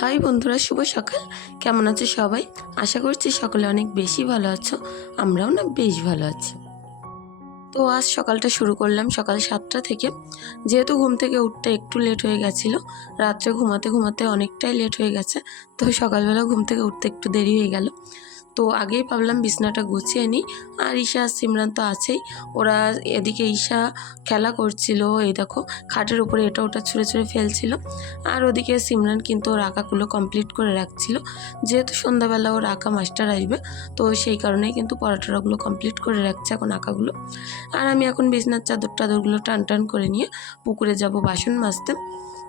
High বন্ধুরা, শুভ সকাল। কেমন আছো সবাই? আশা করছি সকলে অনেক বেশি ভালো আছো, আমরাও না বেশ ভালো আছি। তো আজ সকালটা শুরু করলাম সকাল সাতটা থেকে। যেহেতু ঘুম থেকে উঠতে একটু লেট হয়ে গেছিল, রাত্রে ঘুমাতে ঘুমাতে অনেকটাই লেট হয়ে গেছে, তো সকালবেলা ঘুম থেকে উঠতে একটু দেরি হয়ে গেল। তো আগেই ভাবলাম বিছনাটা গুছিয়ে নিই। আর ঈশা আর সিমরান তো আছেই। ওরা এদিকে ঈশা খেলা করছিল, এই দেখো, খাটের উপরে এটা ওটা ছুঁড়ে ছুঁড়ে ফেলছিল। আর ওদিকে সিমরান কিন্তু ওর আঁকাগুলো কমপ্লিট করে রাখছিল। যেহেতু সন্ধ্যাবেলা ওর আঁকা মাস্টার আসবে, তো সেই কারণেই কিন্তু পড়াটরাগুলো কমপ্লিট করে রাখছে এখন আঁকাগুলো। আর আমি এখন বিছনার চাদর টাদরগুলো টান টান করে নিয়ে পুকুরে যাব বাসন মাজতে।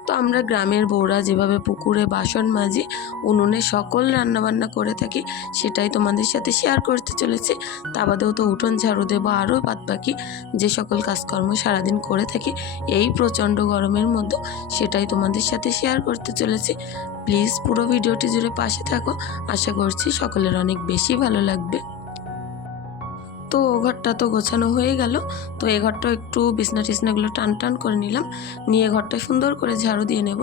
তো আমরা গ্রামের বউরা যেভাবে পুকুরে বাসন মাজি, উনুনে সকল রান্নাবান্না করে থাকি, সেটাই তোমাদের সাথে শেয়ার করতে চলেছি। তা বাদেও তো উঠোন ঝাড়ু দেবো আরও বাদ বাকি যে সকল কাজকর্ম সারাদিন করে থাকি, এই প্রচণ্ড গরমের মধ্যে সেটাই তোমাদের সাথে শেয়ার করতে চলেছি। প্লিজ পুরো ভিডিওটি জুড়ে পাশে থাকো। আশা করছি সকলের অনেক বেশি ভালো লাগবে। তো ও ঘরটা তো গোছানো হয়ে গেল। তো এই ঘরটাও একটু বিছনা টিছনাগুলো টান টান করে নিলাম। নিয়ে ঘরটা সুন্দর করে ঝাড়ু দিয়ে নেব।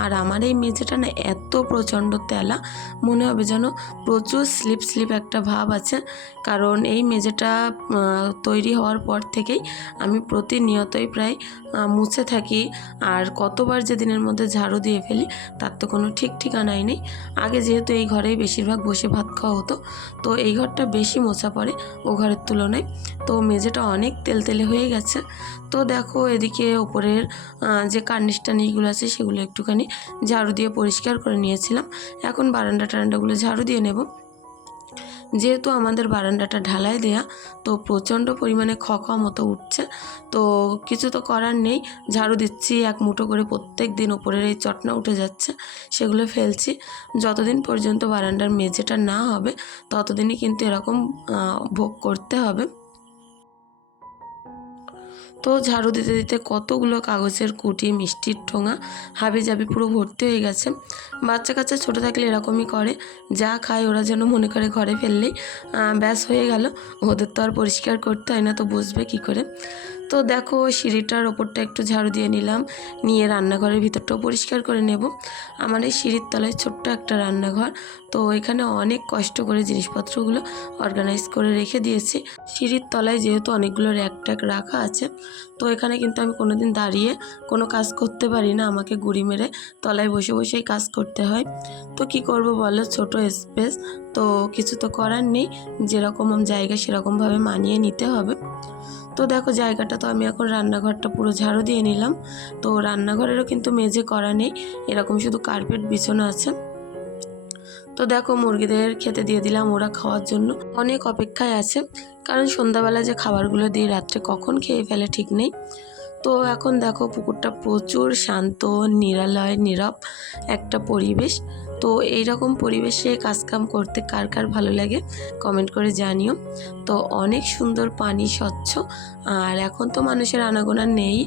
আর আমার এই মেঝেটা না এত প্রচণ্ড তেলা, মনে হবে যেন প্রচুর স্লিপ স্লিপ একটা ভাব আছে। কারণ এই মেঝেটা তৈরি হওয়ার পর থেকেই আমি প্রতিনিয়তই প্রায় মুছে থাকি। আর কতবার যে দিনের মধ্যে ঝাড়ু দিয়ে ফেলি, তার তো কোনো ঠিক ঠিকানাই নেই। আগে যেহেতু এই ঘরেই বেশিরভাগ বসে ভাত খাওয়া হতো, তো এই ঘরটা বেশি মোছা পড়ে, ও ঘরের তুলনায়। তো মেঝেটা অনেক তেলতেলে হয়ে গেছে। তো দেখো এদিকে ওপরের যে কার্নিশ টার্নিশগুলো আছে সেগুলো একটুখানি ঝাড়ু দিয়ে পরিষ্কার করে নিয়েছিলাম। এখন বারান্দা টারান্ডাগুলো ঝাড়ু দিয়ে নেব। যেহেতু আমাদের বারান্দাটা ঢালাই দেয়া, তো প্রচণ্ড পরিমাণে খকা মতো উঠছে। তো কিছু তো করার নেই, ঝাড়ু দিচ্ছি, এক মুঠো করে প্রত্যেক দিন ওপরের এই চটনা উঠে যাচ্ছে, সেগুলো ফেলছি। যতদিন পর্যন্ত বারান্দার মেঝেটা না হবে, ততদিনই কিন্তু এরকম ভোগ করতে হবে। তো ঝাড়ু দিতে দিতে কতগুলো কাগজের কুটি, মিষ্টির ঠোঙা, হাবি জাবি পুরো ভর্তি হয়ে গেছে। বাচ্চা কাচ্চা ছোটো থাকলে এরকমই করে। যা খায় ওরা যেন মনে করে ঘরে ফেললেই ব্যাস হয়ে গেল। ওদের তো আর পরিষ্কার করতে হয় না, তো বুঝবে কি করে? তো দেখো, সিঁড়িটার ওপরটা একটু ঝাড়ু দিয়ে নিলাম। নিয়ে রান্নাঘরের ভিতরটাও পরিষ্কার করে নেব। আমার এই সিঁড়ির তলায় ছোট্ট একটা রান্নাঘর। তো এখানে অনেক কষ্ট করে জিনিসপত্রগুলো অর্গানাইজ করে রেখে দিয়েছি। সিঁড়ির তলায় যেহেতু অনেকগুলো র্যাক ট্যাক রাখা আছে, তো এখানে কিন্তু আমি কোনোদিন দাঁড়িয়ে কোনো কাজ করতে পারি না। আমাকে গুড়ি মেরে তলায় বসে বসেই কাজ করতে হয়। তো কি করব বলো? ছোট স্পেস তো কিছু তো করার নেই। যেরকম জায়গা সেরকমভাবে মানিয়ে নিতে হবে। তো দেখো জায়গাটা তো আমি এখন রান্নাঘরটা পুরো ঝাড়ু দিয়ে নিলাম। তো রান্নাঘরেরও কিন্তু মেঝে করা নেই। এরকম শুধু কার্পেট বিছানো আছে। তো দেখো মুরগিদের খেতে দিয়ে দিলাম ওরা খাওয়ার জন্য। অনেক অপেক্ষায় আছে। কারণ সন্ধ্যাবেলা যে খাবারগুলো দিয়ে রাত্রে কখন খেয়ে ফেলে ঠিক নেই। তো এখন দেখো পুকুরটা প্রচুর শান্ত, নিরালয়, নীরব একটা পরিবেশ। তো এই রকম পরিবেশে কাজকাম করতে কার কার ভালো লাগে কমেন্ট করে জানিও। তো অনেক সুন্দর পানি, স্বচ্ছ, আর এখন তো মানুষের আনাগোনা নেই,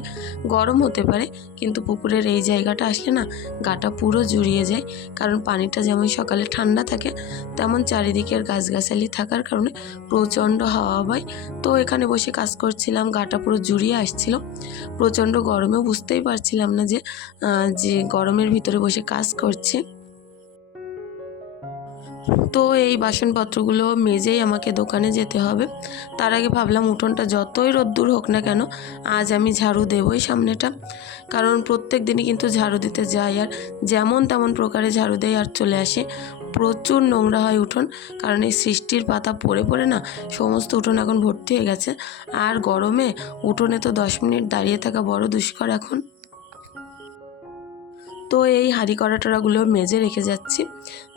গরম হতে পারে, কিন্তু পুকুরের এই জায়গাটা আসলে না গাটা পুরো জুড়িয়ে যায়, কারণ পানিটা যেমন সকালে ঠান্ডা থাকে, তেমন চারিদিকের গাছগাছালি থাকার কারণে প্রচণ্ড হাওয়া বয়। তো এখানে বসে কাজ করছিলাম, গাটা পুরো জুড়িয়ে আসছিল। প্রচণ্ড গরমে বুঝতেই পারছিলাম না যে যে গরমের ভিতরে বসে কাজ করছে। তো এই বাসনপত্রগুলো মেজেই আমাকে দোকানে যেতে হবে। তার আগে ভাবলাম উঠোনটা যতই রোদ্দুর হোক না কেন, আজ আমি ঝাড়ু দেবই সামনেটা। কারণ প্রত্যেক দিনই কিন্তু ঝাড়ু দিতে যাই আর যেমন তেমন প্রকারে ঝাড়ু দেয় আর চলে আসে। প্রচুর নোংরা হয় উঠোন, কারণ এই সৃষ্টির পাতা পড়ে পড়ে না, সমস্ত উঠোন এখন ভর্তি হয়ে গেছে। আর গরমে উঠোনে তো দশ মিনিট দাঁড়িয়ে থাকা বড় দুষ্কর এখন। তো এই হাঁড়ি কড়া টড়াগুলো মেজে রেখে যাচ্ছি।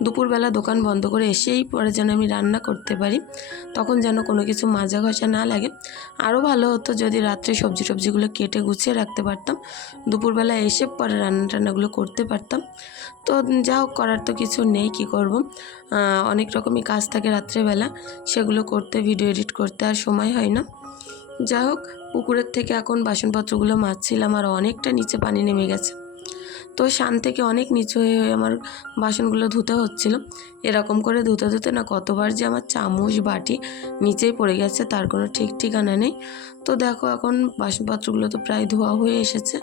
দুপুরবেলা দোকান বন্ধ করে এসেই পরে যেন আমি রান্না করতে পারি, তখন যেন কোনো কিছু মাজা ঘষা না লাগে। আরও ভালো হতো যদি রাত্রে সবজি টবজিগুলো কেটে গুছিয়ে রাখতে পারতাম। দুপুরবেলা এসে পরে রান্না টান্নাগুলো করতে পারতাম। তো যা হোক, করার তো কিছু নেই, কি করব? অনেক রকমই কাজ থাকে রাত্রেবেলা, সেগুলো করতে, ভিডিও এডিট করতে আর সময় হয় না। যাই হোক, পুকুরের থেকে এখন বাসনপত্রগুলো মাজছিলাম আর অনেকটা নিচে পানি নেমে গেছে। তো শান থেকে অনেক নিচু হয়ে আমার বাসনগুলো ধুতে হচ্ছিল। এরকম করে ধুতে ধুতে না কতবার যে আমার চামচ বাটি নিচেই পড়ে গেছে, তার কোনো ঠিক ঠিকানা নেই। তো দেখো এখন বাসনপত্রগুলো তো প্রায় ধোয়া হয়ে এসেছে।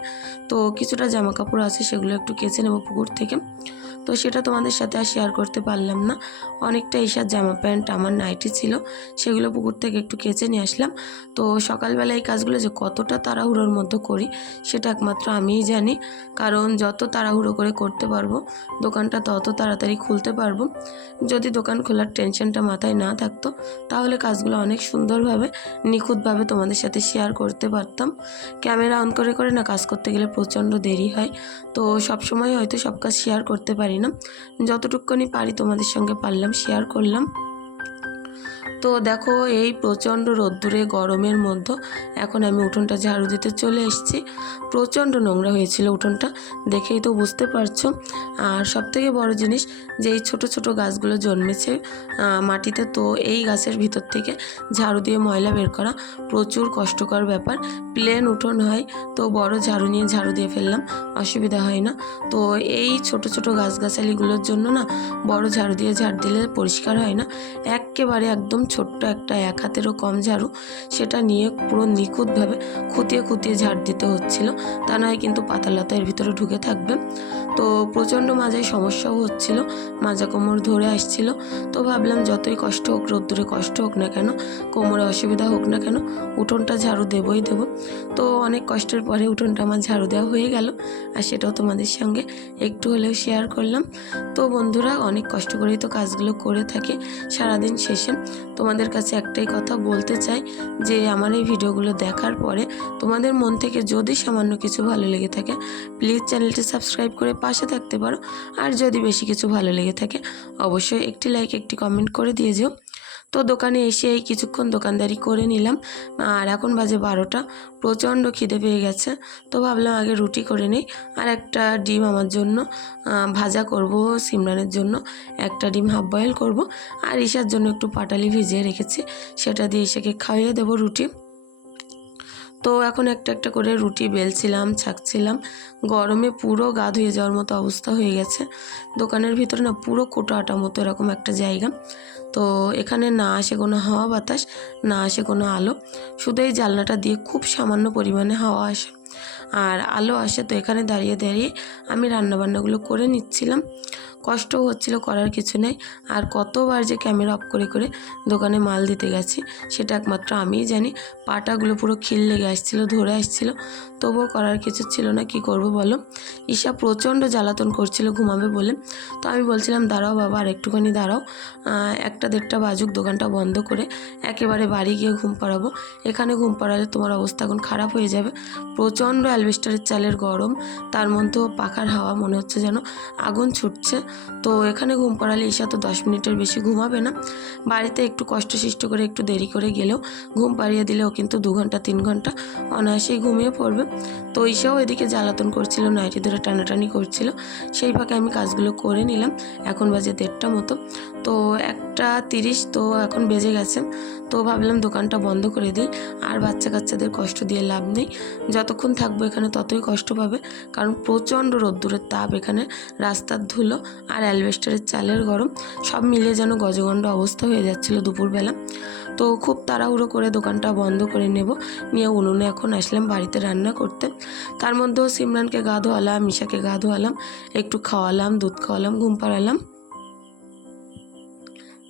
তো কিছুটা জামা কাপড় আছে, সেগুলো একটু কেচে নেব পুকুর থেকে। তো সেটা তোমাদের সাথে আর শেয়ার করতে পারলাম না। অনেকটা ঈশার জামা প্যান্ট আমার নাইটি ছিল, সেগুলো পুকুর থেকে একটু কেচে নিয়ে আসলাম। তো সকালবেলা এই কাজগুলো যে কতটা তাড়াহুড়োর মধ্যে করি, সেটা একমাত্র আমিই জানি। কারণ যত তাড়াহুড়ো করে করতে পারব, দোকানটা তত তাড়াতাড়ি খুলতে পারব। যদি দোকান খোলার টেনশনটা মাথায় না থাকতো, তাহলে কাজগুলো অনেক সুন্দরভাবে, নিখুঁতভাবে তোমাদের সাথে শেয়ার করতে পারতাম। ক্যামেরা অন করে করে না কাজ করতে গেলে প্রচণ্ড দেরি হয়। তো সব সময় হয়তো সব কাজ শেয়ার করতে পারি না। যতটুকুনি পারি তোমাদের সঙ্গে পারলাম শেয়ার করলাম। তো দেখো, এই প্রচণ্ড রোদ্দুরে, গরমের মধ্যে এখন আমি উঠোনটা ঝাড়ু দিতে চলে এসেছি। প্রচণ্ড নোংরা হয়েছিল উঠোনটা, দেখেই তো বুঝতে পারছ। আর সবথেকে বড় জিনিস, যে এই ছোটো ছোটো গাছগুলো জন্মেছে মাটিতে, তো এই গাছের ভিতর থেকে ঝাড়ু দিয়ে ময়লা বের করা প্রচুর কষ্টকর ব্যাপার। প্লেন উঠোন হয়, তো বড় ঝাড়ু নিয়ে ঝাড়ু দিয়ে ফেললাম, অসুবিধা হয় না। তো এই ছোট ছোট গাছগাছালিগুলোর জন্য না, বড় ঝাড়ু দিয়ে ঝাড় দিলে পরিষ্কার হয় না। একেবারে একদম ছোট্ট একটা এক হাতেরও কম ঝাড়ু, সেটা নিয়ে পুরো নিখুঁতভাবে খুঁতিয়ে খুঁতিয়ে ঝাড় দিতে হচ্ছিল। তা নয় কিন্তু এর ভিতরে ঢুকে থাকবে। তো প্রচণ্ড মাজায় সমস্যাও হচ্ছিল, মাজা কোমর ধরে আসছিল। তো ভাবলাম যতই কষ্ট হোক, রোদ্দুরে কষ্ট হোক না কেন, কোমরে অসুবিধা হোক না কেন, উঠোনটা ঝাড়ু দেবই দেবো। তো অনেক কষ্টের পরে উঠোনটা আমার ঝাড়ু দেওয়া হয়ে গেল। আর সেটাও তোমাদের সঙ্গে একটু হলেও শেয়ার করলাম। তো বন্ধুরা, অনেক কষ্ট করেই তো কাজগুলো করে থাকে সারাদিন শেষে। তোমাদের কাছে একটাই কথা বলতে চাই, যে আমার এই ভিডিওগুলো দেখার পরে তোমাদের মন থেকে যদি সামান্য কিছু ভালো লেগে থাকে প্লিজ চ্যানেলটি সাবস্ক্রাইব করে পাশে থাকতে পারো। আর যদি বেশি কিছু ভালো লেগে থাকে, অবশ্যই একটি লাইক একটি কমেন্ট করে দিয়ে যেও। তো দোকানে এসে এই কিছুক্ষণ দোকানদারি করে নিলাম। আর এখন বাজে বারোটা। প্রচণ্ড খিদে পেয়ে গেছে। তো ভাবলাম আগে রুটি করে নিই। আর একটা ডিম আমার জন্য। ভাজা করব সিমরানের জন্য। একটা ডিম হাফ বয়েল করব। আর ঈশার জন্য একটু পাটালি ভিজিয়ে রেখেছি। সেটা দিয়ে ঈশাকে খাইয়ে দেবো রুটি। তো এখন একটা একটা করে রুটি বেলছিলাম, ছাকছিলাম। গরমে পুরো গা ধুয়ে যাওয়ার মতো অবস্থা হয়ে গেছে। দোকানের ভিতরে না পুরো কোটো আটা মতো এরকম একটা জায়গা। তো এখানে না আসে কোনো হাওয়া বাতাস, না আসে কোনো আলো। শুধু এই জানলাটা দিয়ে খুব সামান্য পরিমাণে হাওয়া আসে। আর আলো আসে তো এখানে দাঁড়িয়ে দাঁড়িয়ে আমি রান্নাবান্নাগুলো করে নিচ্ছিলাম। কষ্টও হচ্ছিল করার কিছু নেই। আর কতবার যে ক্যামেরা অফ করে করে দোকানে মাল দিতে গেছি, সেটা একমাত্র আমিই জানি। পাটাগুলো পুরো খিল লেগে আসছিল, ধরে আসছিল। তবুও করার কিছু ছিল না, কি করব বলো? ঈশা প্রচণ্ড জ্বালাতন করছিল, ঘুমাবে বলে। তো আমি বলছিলাম, দাঁড়াও বাবা, আর একটুখানি দাঁড়াও। একটা দেড়টা বাজুক, দোকানটা বন্ধ করে একেবারে বাড়ি গিয়ে ঘুম পাড়াবো। এখানে ঘুম পাড়ালে তোমার অবস্থা এখন খারাপ হয়ে যাবে। প্রচণ্ড অ্যালবেস্টারের চালের গরম, তার মধ্যেও পাখার হাওয়া, মনে হচ্ছে যেন আগুন ছুটছে। তো এখানে ঘুম পাড়ালে ঈশা তো দশ মিনিটের বেশি ঘুমাবে না। বাড়িতে একটু কষ্ট সৃষ্ট করে একটু দেরি করে গেলেও ঘুম পাড়িয়ে দিলেও কিন্তু দু ঘণ্টা, তিন ঘণ্টা অনায়াসেই ঘুমিয়ে পড়বে। তো ঈশাও এদিকে জ্বালাতন করছিল, নাইটি ধরে টানাটানি করছিল। সেই ফাঁকে আমি কাজগুলো করে নিলাম। এখন বাজে দেড়টা মতো। তো একটা তিরিশ তো এখন বেজে গেছে। তো ভাবলাম দোকানটা বন্ধ করে দিই। আর বাচ্চা কাচ্চাদের কষ্ট দিয়ে লাভ নেই। যতক্ষণ থাকব এখানে ততই কষ্ট পাবে। কারণ প্রচণ্ড রোদ্দুরের তাপ এখানে, রাস্তার ধুলো আর অ্যালবেস্টারের চালের গরম, সব মিলিয়ে যেন গজগণ্ড অবস্থা হয়ে যাচ্ছিল দুপুরবেলা। তো খুব তাড়াহুড়ো করে দোকানটা বন্ধ করে নেব। নিয়ে উনুনে এখন আসলাম বাড়িতে রান্না করতে। তার মধ্যেও সিমরানকে গা ধোয়ালাম মিশাকে গা ধোয়ালাম, একটু খাওয়ালাম, দুধ খাওয়ালাম, ঘুম পাড়ালাম।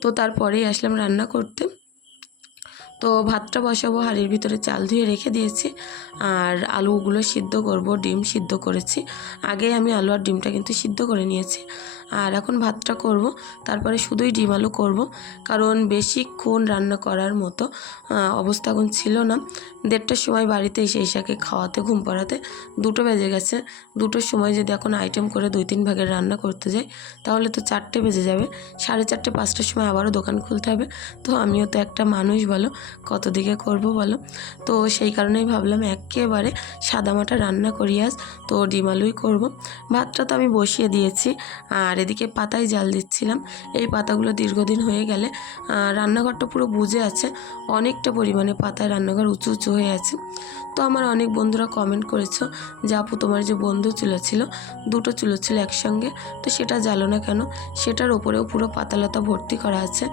তো তারপরেই আসলাম রান্না করতে। তো ভাতটা বসাবো, হাঁড়ির ভিতরে চাল ধুয়ে রেখে দিয়েছি। আর আলুগুলো সিদ্ধ করব, ডিম সিদ্ধ করেছি। আগে আমি আলু আর ডিমটা কিন্তু সিদ্ধ করে নিয়েছি। আর এখন ভাতটা করব। তারপরে শুধুই ডিম আলু করব। কারণ বেশিক্ষণ রান্না করার মতো অবস্থা এখন ছিল না। দেড়টার সময় বাড়িতে এসে ঈশাকে খাওয়াতে, ঘুম পাড়াতে দুটো বেজে গেছে। দুটোর সময় যদি এখন আইটেম করে দুই তিন ভাগের রান্না করতে যাই, তাহলে তো চারটে বেজে যাবে। সাড়ে চারটে, পাঁচটার সময় আবারও দোকান খুলতে হবে। তো আমিও তো একটা মানুষ বলো, কত দিকে করব বলো? তো সেই কারণেই ভাবলাম একেবারে সাদামাটা রান্না করি আজ। তো ডিম আলুই করব। ভাতটা তো আমি বসিয়ে দিয়েছি। আর এদিকে পাতায় জাল দিচ্ছিলাম। এই পাতাগুলো দীর্ঘদিন হয়ে গেলে রান্নাঘরটা পুরো বুঝে আছে। অনেকটা পরিমাণে পাতায় রান্নাঘর উঁচু উঁচু হয়ে আছে। তো আমার অনেক বন্ধুরা কমেন্ট করেছ যে, আপু, তোমার যে বন্ধু চুলো ছিল, দুটো চুলো ছিল একসঙ্গে, তো সেটা জ্বালো না কেন? সেটার ওপরেও পুরো পাতালতা ভর্তি করা আছে।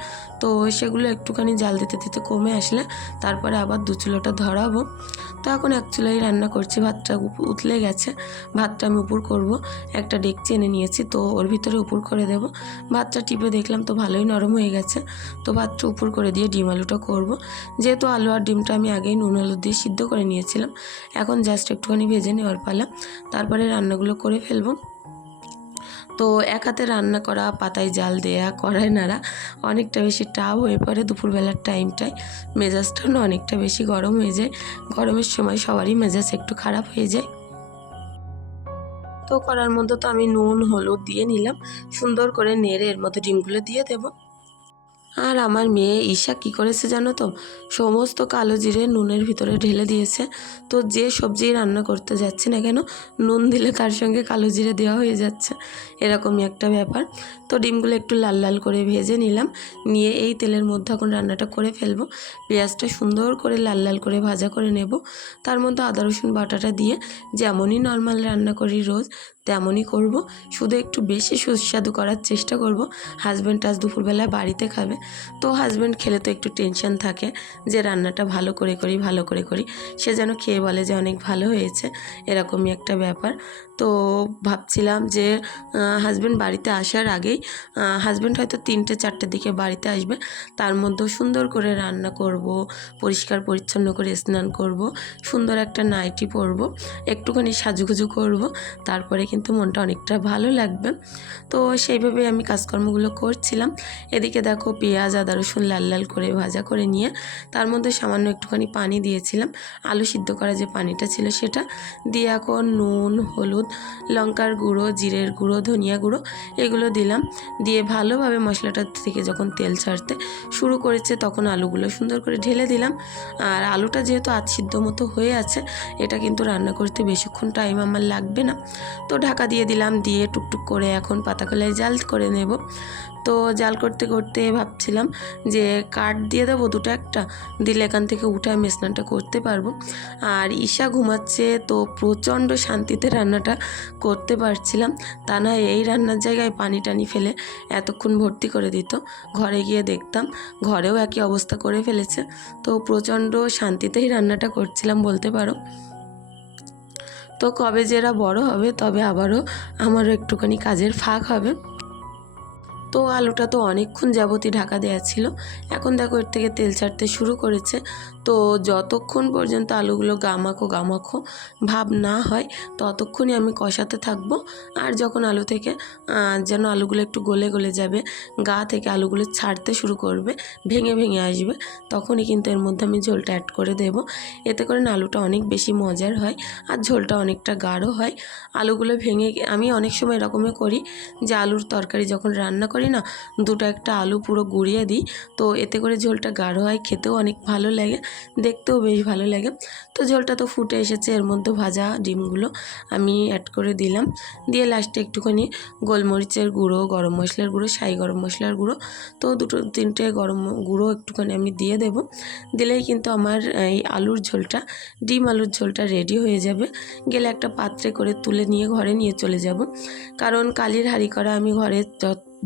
তো সেগুলো একটুখানি জাল দিতে দিতে কমে আসলে, তারপরে আবার দু চুলোটা ধরাবো। তো এখন এক চুলোই রান্না করছি, ভাতটা উতলে গেছে। ভাতটা আমি উপর করব। একটা ডেকচি এনে নিয়েছি, তো ওর ভিতরে উপর করে দেব। ভাতটা টিপে দেখলাম তো ভালোই নরম হয়ে গেছে। তো ভাতটা উপর করে দিয়ে ডিম আলুটা করব। যেহেতু আলু আর ডিমটা আমি আগেই নুন হলুদ দিয়ে সিদ্ধ করে নিয়েছিলাম, এখন জাস্ট একটুখানি ভেজে নেওয়ার পালা। তারপরে রান্নাগুলো করে ফেলব। তো এক হাতে রান্না করা, পাতায় জাল দেয়া কড়াই নাড়া অনেকটা বেশি টাও হয়ে পড়ে দুপুরবেলার টাইমটায়। মেজাজটা না অনেকটা বেশি গরম হয়ে যায়। গরমের সময় সবারই মেজাজ একটু খারাপ হয়ে যায়। তো করার মধ্যে তো আমি নুন, হলুদ দিয়ে নিলাম। সুন্দর করে নেড়ে এর মধ্যে ডিমগুলো দিয়ে দেবো। আর আমার মেয়ে ঈশা কি করেছে জানো তো? সমস্ত কালো জিরে নুনের ভিতরে ঢেলে দিয়েছে। তো যে সবজি রান্না করতে যাচ্ছে না কেন, নুন দিলে তার সঙ্গে কালো জিরে দেওয়া হয়ে যাচ্ছে। এরকমই একটা ব্যাপার। তো ডিমগুলো একটু লাল লাল করে ভেজে নিলাম। নিয়ে এই তেলের মধ্যে এখন রান্নাটা করে ফেলব। পেঁয়াজটা সুন্দর করে লাল লাল করে ভাজা করে নেব। তার মধ্যে আদা রসুন বাটাটা দিয়ে যেমনই নর্মাল রান্না করি রোজ তেমনই করব। শুধু একটু বেশি সুস্বাদু করার চেষ্টা করব। হাজব্যান্ড আজ দুপুরবেলা বাড়িতে খাবে। তো হাজব্যান্ড খেলে তো একটু টেনশন থাকে যে রান্নাটা ভালো করে করি, ভালো করে করি। সে যেন খেয়ে বলে যে অনেক ভালো হয়েছে। এরকমই একটা ব্যাপার। তো ভাবছিলাম যে হাজব্যান্ড বাড়িতে আসার আগেই হাজব্যান্ড হয়তো তিনটে চারটের দিকে বাড়িতে আসবে। তার মধ্যেও সুন্দর করে রান্না করব, পরিষ্কার পরিচ্ছন্ন করে স্নান করব, সুন্দর একটা নাইটি পরবো, একটুখানি সাজুগুজু করব, তারপরে কিন্তু মনটা অনেকটা ভালো লাগবে। তো সেইভাবে আমি কাজকর্মগুলো করছিলাম। এদিকে দেখো পেঁয়াজ, আদা, রসুন লাল লাল করে ভাজা করে নিয়ে তার মধ্যে সামান্য একটুখানি পানি দিয়েছিলাম। আলু সিদ্ধ করা যে পানিটা ছিল সেটা দিয়ে এখন নুন, হলুদ, লঙ্কার গুঁড়ো, জিরের গুঁড়ো, ধনিয়া গুঁড়ো এগুলো দিলাম। দিয়ে ভালোভাবে মশলাটা থেকে যখন তেল ছাড়তে শুরু করেছে তখন আলুগুলো সুন্দর করে ঢেলে দিলাম। আর আলুটা যেহেতু আধ সিদ্ধ মতো হয়ে আছে, এটা কিন্তু রান্না করতে বেশিক্ষণ টাইম আমার লাগবে না। তো ঢাকা দিয়ে দিলাম, দিয়ে টুকটুক করে এখন পাতাকলায় জাল করে নেব। তো জাল করতে করতে ভাবছিলাম যে কাঠ দিয়ে দেবো দুটো একটা, দিলে এখান থেকে উঠে আমি স্নানটা করতে পারব। আর ঈশা ঘুমাচ্ছে তো প্রচণ্ড শান্তিতে রান্নাটা করতে পারছিলাম। তা না এই রান্নার জায়গায় পানি টানি ফেলে এতক্ষণ ভর্তি করে দিত। ঘরে গিয়ে দেখতাম ঘরেও একই অবস্থা করে ফেলেছে। তো প্রচণ্ড শান্তিতেই রান্নাটা করছিলাম বলতে পারো। তো কবে যে এরা বড় হবে, তবে আবারও আমারও একটুখানি কাজের ফাঁক হবে। তো আলুটা তো অনেকক্ষণ যাবতই ঢাকা দেওয়া ছিল। এখন দেখো এর থেকে তেল ছাড়তে শুরু করেছে। তো যতক্ষণ পর্যন্ত আলুগুলো গামাখো গামাখো ভাব না হয়, ততক্ষণই আমি কষাতে থাকব। আর যখন আলু থেকে যেন আলুগুলো একটু গলে গলে যাবে, গা থেকে আলুগুলো ছাড়তে শুরু করবে, ভেঙে ভেঙে আসবে, তখনই কিন্তু এর মধ্যে আমি ঝোলটা অ্যাড করে দেব। এতে করে আলুটা অনেক বেশি মজার হয় আর ঝোলটা অনেকটা গাঢ় হয়। আলুগুলো ভেঙে আমি অনেক সময় এরকমই করি যে আলুর তরকারি যখন রান্না করি না, দুটো একটা আলু পুরো গুঁড়িয়ে দিই, তো এতে করে ঝোলটা গাঢ় হয়, খেতেও অনেক ভালো লাগে। দেখতেও বেশ ভালো লাগে। তো ঝোলটা তো ফুটে এসেছে, এর মধ্যে ভাজা ডিমগুলো আমি অ্যাড করে দিলাম। দিয়ে লাস্টে একটুখানি গোলমরিচের গুঁড়ো, গরম মশলার গুঁড়ো, সাই গরম মশলার গুঁড়ো। তো দুটো তিনটে গরম গুঁড়ো একটুখানি আমি দিয়ে দেব। দিলেই কিন্তু আমার, এই আলুর ঝোলটা, ডিম আলুর ঝোলটা রেডি হয়ে যাবে। গেলে একটা পাত্রে করে তুলে নিয়ে ঘরে নিয়ে চলে যাব। কারণ কালির হাঁড়ি করা আমি ঘরে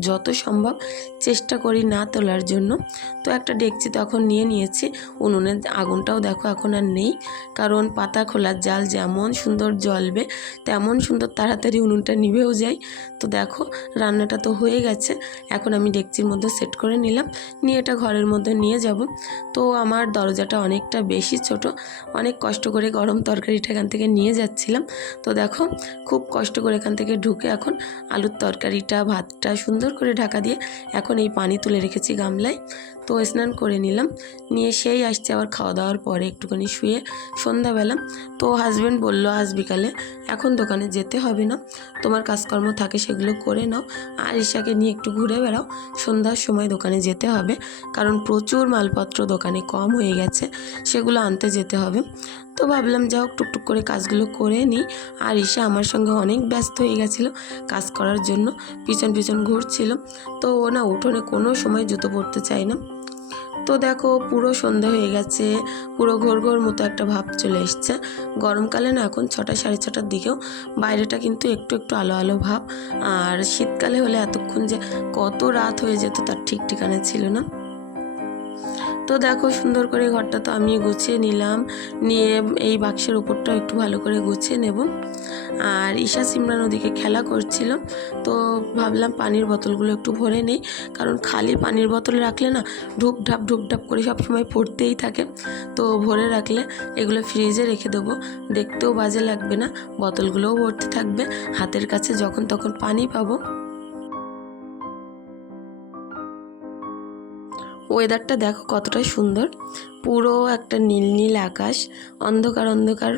যত সম্ভব চেষ্টা করি না তোলার জন্য। তো একটা ডেকচি তখন নিয়ে নিয়েছি। উনুনের আগুনটাও দেখো এখন আর নেই। কারণ পাতা খোলার জাল যেমন সুন্দর জ্বলবে, তেমন সুন্দর তাড়াতাড়ি উনুনটা নিভেও যায়। তো দেখো, রান্নাটা তো হয়ে গেছে। এখন আমি ডেকচির মধ্যে সেট করে নিলাম। নিয়ে এটা ঘরের মধ্যে নিয়ে যাব। তো আমার দরজাটা অনেকটা বেশি ছোট। অনেক কষ্ট করে গরম তরকারিটা এখান থেকে নিয়ে যাচ্ছিলাম। তো দেখো, খুব কষ্ট করে এখান থেকে ঢুকে এখন আলুর তরকারিটা, ভাতটা সুন্দর সুন্দর করে ঢাকা দিয়ে এখন এই পানি তুলে রেখেছি গামলায়। তো স্নান করে নিলাম। নিয়ে সেই আসছে আবার খাওয়া দাওয়ার পরে একটুখানি শুয়ে সন্ধ্যাবেলা। তো হাজব্যান্ড বলল, আজ বিকালে এখন দোকানে যেতে হবে না। তোমার কাজকর্ম থাকে সেগুলো করে নাও। আর ঈশাকে নিয়ে একটু ঘুরে বেড়াও। সন্ধ্যার সময় দোকানে যেতে হবে। কারণ প্রচুর মালপত্র দোকানে কম হয়ে গেছে। সেগুলো আনতে যেতে হবে। তো ভাবলাম যাও টুকটুক করে কাজগুলো করে নিই। আর ঈশা আমার সঙ্গে অনেক ব্যস্ত হয়ে গেছিল কাজ করার জন্য। পিছন পিছন ঘুরছিল তো ও না উঠোনে কোনো সময় জুতো পরতে চায় না। তো দেখো পুরো সন্ধে হয়ে গেছে, পুরো ঘোর ঘোর মতো একটা ভাব চলে এসছে। গরমকালে না এখন ছটা সাড়ে ছটার দিকেও বাইরেটা কিন্তু একটু একটু আলো আলো ভাব। আর শীতকালে হলে এতক্ষণ যে কত রাত হয়ে যেত তার ঠিক ঠিকানা ছিল না। তো দেখো সুন্দর করে ঘরটা তো আমি গুছিয়ে নিলাম। নিয়ে এই বাক্সের উপরটাও একটু ভালো করে গুছিয়ে নেব। আর ঈশা সিমরান ওদিকে খেলা করছিল, তো ভাবলাম পানির বোতলগুলো একটু ভরে নেই, কারণ খালি পানির বোতল রাখলে না ঢুক ঢাপ ঢুক ঢাপ করে সব সময় পড়তেই থাকে। তো ভরে রাখলে এগুলো ফ্রিজে রেখে দেবো, দেখতেও বাজে লাগবে না, বোতলগুলোও ভরতে থাকবে। হাতের কাছে যখন তখন পানি পাবো। ওয়েদারটা দেখো কতটা সুন্দর। পুরো একটা নীল নীল আকাশ, অন্ধকার অন্ধকার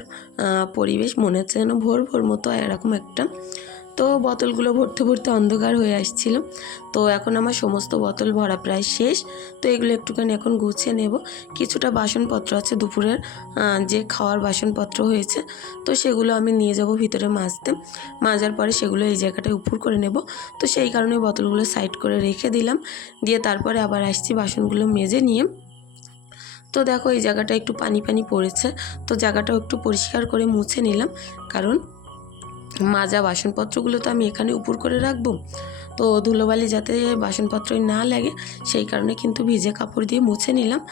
পরিবেশ, মনে হচ্ছে যেন ভোর ভোর মতো এরকম একটা। তো বোতলগুলো ভরতে ভরতে অন্ধকার হয়ে আসছিল। তো এখন আমার সমস্ত বোতল ভরা প্রায় শেষ। তো এগুলো একটুখানি এখন গুছিয়ে নেব। কিছুটা বাসনপত্র আছে দুপুরের যে খাওয়ার বাসনপত্র হয়েছে, তো সেগুলো আমি নিয়ে যাব ভিতরে মাজতে। মাজার পরে সেগুলো এই জায়গাটায় উপর করে নেব। তো সেই কারণে বোতলগুলো সাইড করে রেখে দিলাম। দিয়ে তারপরে আবার আসছি বাসনগুলো মেজে নিয়ে। তো দেখো এই জায়গাটা একটু পানি পানি পড়েছে, তো জায়গাটাও একটু পরিষ্কার করে মুছে নিলাম, কারণ মাজা বাসনপত্রগুলো তো আমি এখানে উপর করে রাখব। তো ধুলোবালি যাতে বাসনপত্রই না লাগে, সেই কারণে কিন্তু ভিজে কাপড় দিয়ে মুছে নিলাম।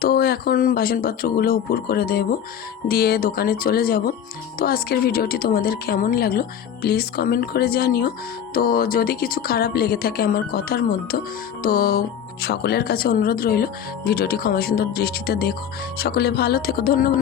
তো এখন বাসনপত্রগুলো উপর করে দেব, দিয়ে দোকানে চলে যাব। তো আজকের ভিডিওটি তোমাদের কেমন লাগল প্লিজ কমেন্ট করে জানিও। তো যদি কিছু খারাপ লেগে থাকে আমার কথার মধ্যে, তো সকলের কাছে অনুরোধ রইল, ভিডিওটি ক্ষমা সুন্দর দৃষ্টিতে দেখো। সকলে ভালো থেকো, ধন্যবাদ।